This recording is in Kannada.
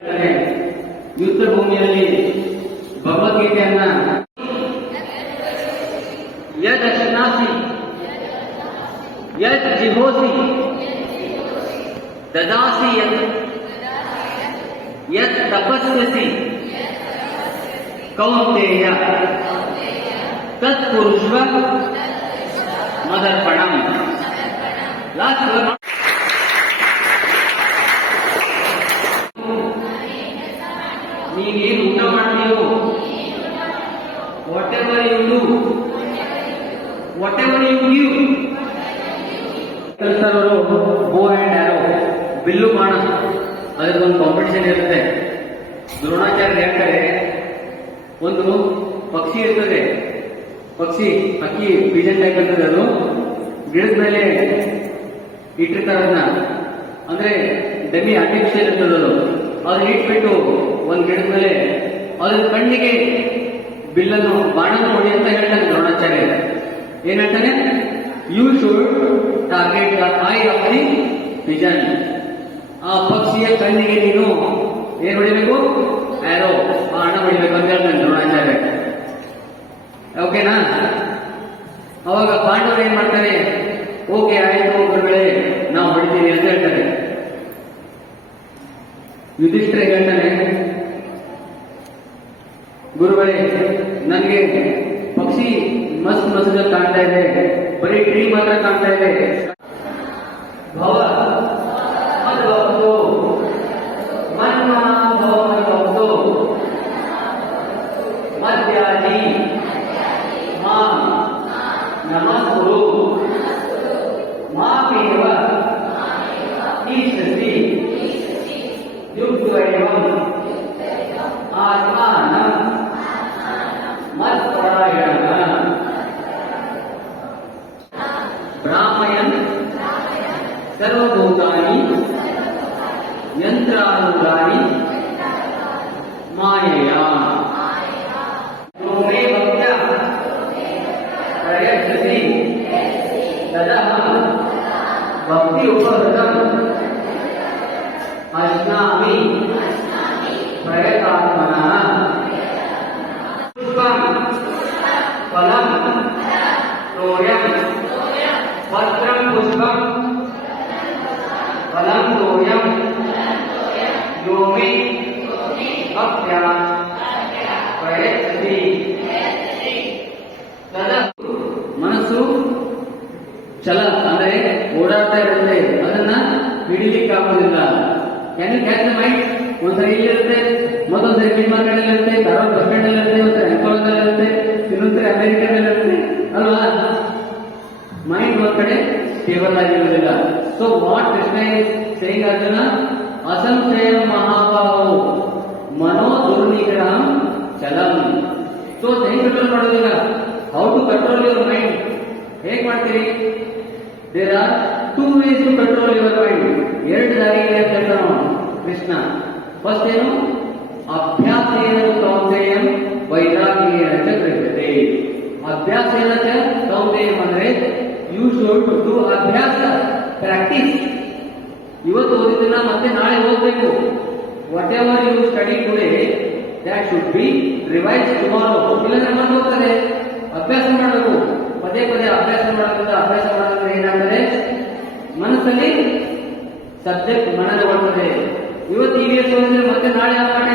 ಯುದ್ಧ ಭೂಮಿಯಲ್ಲಿ ಭಗವದ್ಗೀತೆಯನ್ನ ಯದ್ ಅಶ್ನಾಸಿ ಯದ್ ಜಿಹೋಸಿ ದದಾಸಿ ಯತ್ ತಪಸ್ಯಸಿ ಕೌಂತೆಯ ತತ್ ಕುರುಷ್ವ ಮದರ್ಪಣಂ. ನೀನೇನು ಊಟ ಮಾಡ್ತೀಯೋ, whatever you do, whatever you give. ಕಲ್ಸರವರು ಬೋ ಅಂಡ್ ಆರೋ, ಬಿಲ್ಲು ಬಾಣ, ಅದಕ್ಕೊಂದು ಕಾಂಪಿಟಿಷನ್ ಇರುತ್ತೆ. ದ್ರೋಣಾಚಾರ್ಯ ಹೇಳ್ತಾರೆ, ಒಂದು ಪಕ್ಷಿ ಇರ್ತದೆ, ಪಕ್ಷಿ ಹಕ್ಕಿ ಪೀಜನ್ ಟೈಪ್ ಇರ್ತದೆ, ಅದು ಗಿಡದ ಮೇಲೆ ಇಟ್ಟಿರ್ತಾರೆ ಅದನ್ನ, ಅಂದ್ರೆ ಡಮ್ಮಿ ಆರ್ಟಿಫಿಷಿಯಲ್ ಇರ್ತದೆ ಅದು. ಅದನ್ನ ಇಟ್ಬಿಟ್ಟು ಒಂದ್ ಗಿಡದ ಮೇಲೆ ಅದ್ರ ಕಣ್ಣಿಗೆ ಬಿಲ್ಲನ್ನು ಬಾಣನ ಹೊಡಿ ಅಂತ ಹೇಳ್ತಾನೆ ದ್ರೋಣಾಚಾರ್ಯ. ಏನ್ ಹೇಳ್ತಾನೆ? You should target the eye of the pigeon. ಆ ಪಕ್ಷಿಯ ಕಣ್ಣಿಗೆ ನೀನು ಏನ್ ಹೊಡಿಬೇಕು? ಆರೋ, ಬಾಣ ಹೊಡಿಬೇಕು ಅಂತ ಹೇಳ್ತಾನೆ ದ್ರೋಣಾಚಾರ್ಯ. ಓಕೆನಾ? ಅವಾಗ ಪಾಂಡವರು ಏನ್ ಮಾಡ್ತಾರೆ? ಓಕೆ ಆಯ್ತು ಗುರುಗಳೇ, ನಾವು ಹೊಡಿತೀವಿ ಅಂತ ಹೇಳ್ತಾರೆ. ಯುಧಿಷ್ಠಿರ ಹೇಳ್ತಾನೆ, ಗುರುಗಳೇ, ನನಗೆ ಪಕ್ಷಿ ಮಸ್ತ್ ಮಸ್ತ್ ಕಾಣ್ತಾ ಇದೆ, ಬರೀ ಟ್ರೀ ಮಾತ್ರ ಕಾಣ್ತಾ ಇದೆ. ಭವ ಮದ್ಭಕ್ತೋ ಮನ್ಮನಾಭವ ಮದ್ಭಕ್ತೋ ಮದ್ಯಾಜಿ ಮಾಂ ನಮಸ್ಕುರು ಮಾಮೇವ ಈಶಸಿ ಯುಕ್ತೈವಂ ಆತ್ಮಾನಂ ಮತ್ಪರಾಯಣಃ ಭ್ರಾಮಯನ್ ಸರ್ವಭೂತಾನಿ ಯಂತ್ರಾನುಗಾನಿ ಮಾಯೆಯಾ ಮೇ ಭಕ್ತ್ಯ ಪ್ರಯಚ್ಛಸಿ ತದಹಂ ಭಕ್ತಿ ಉಪಹೃತಂ ಅಶ್ನಾಮಿ ಪ್ರಯತಾತ್ಮನಃ. ಪುಷ್ಪಂ ಫಲಂ ತೋಯಂ ಪತ್ರಂ ಪುಷ್ಪಂ ಫಲಂ ತೋಯಂ ಯೋ ಮೇ ಭಕ್ತ್ಯ ಪ್ರಯಚ್ಛಸಿ ತದಾ. ಮನಸ್ಸು ಚಲ ಅಂದ್ರೆ ಓಡಾಡ್ತಾ ಇರುತ್ತೆ, ಅದನ್ನ ಹಿಡಿಲಿಕ್ಕೆ ಆಗೋದಿಲ್ಲ. Can you catch the mind? ಒಂದ್ಸರಿ ಇಲ್ಲಿರುತ್ತೆ, ಮತ್ತೊಂದ್ಸರಿ ಮಿಡ್ ಮಾರ್ಕೆಟ್ ಅಲ್ಲಿ ಇರುತ್ತೆ, ಧಾರವಾಡ ಬಸ್ ಸ್ಟ್ಯಾಂಡ್ ಅಲ್ಲಿ ಇರುತ್ತೆ, ಒಂದ್ಸರಿ ಅಂಕೋಲದಲ್ಲಿ ಇರುತ್ತೆ, ಇನ್ನೊಂದ್ಸರಿ ಅಮೆರಿಕದಲ್ಲಿ ಇರುತ್ತೆ ಅಲ್ವಾ? ಮೈಂಡ್ ಒಂದ್ ಕಡೆ ಸ್ಟೇಬಲ್ ಆಗಿರೋದಿಲ್ಲ. So what Krishna is saying Arjuna? ಅಸಂಶಯ ಮಹಾಭಾವೋ ಮನೋ ದುರ್ನಿಗ್ರಹಂ ಚಲಂ. ಸೊ ಹೆಂಗ್ ಕಂಟ್ರೋಲ್ ಮಾಡೋದಿಲ್ಲ? How to control your mind? ಹೇಗ್ ಮಾಡ್ತೀರಿ? There are two ways to control your mind. ಎರಡು ದಾರಿ ಇದೆ ಅಂತ ಹೇಳ್ತಾನ ಕೃಷ್ಣ. ಫಸ್ಟ್ ಏನು? ಅಭ್ಯಾಸೇನ ಕೌಂತೆಯಂ ವೈರಾಗ್ಯೇನ ಚ ಗೃಹ್ಯತೆ. ಅಭ್ಯಾಸೇನ ಚ ಕೌಂತೆಯಂ ಅಂದ್ರೆ ಯು ಶುಡ್ ಡೂ ಅಭ್ಯಾಸ, ಪ್ರಾಕ್ಟೀಸ್. ಇವತ್ತು ಓದಿದ್ದನ್ನ ಮತ್ತೆ ನಾಳೆ ಓದಬೇಕು. Whatever you study today that should be revised tomorrow. ಇಲ್ಲಂದ್ರೆ ಮತ್ತೆ ಹೋಗ್ತದೆ. ಅಭ್ಯಾಸ ಮಾಡಬೇಕು, ಪದೇ ಪದೇ ಅಭ್ಯಾಸ ಮಾಡೋದ್ರಿಂದ ಏನಾಗ್ತದೆ? ಮನಸ್ಸಲ್ಲಿ ಸಬ್ಜೆಕ್ಟ್ ಮನನಗೊಳ್ತದೆ. ಇವತ್ತು EVS ಓದಿದ್ರೆ ಮತ್ತೆ ನಾಳೆ ಆ ಪಾಠ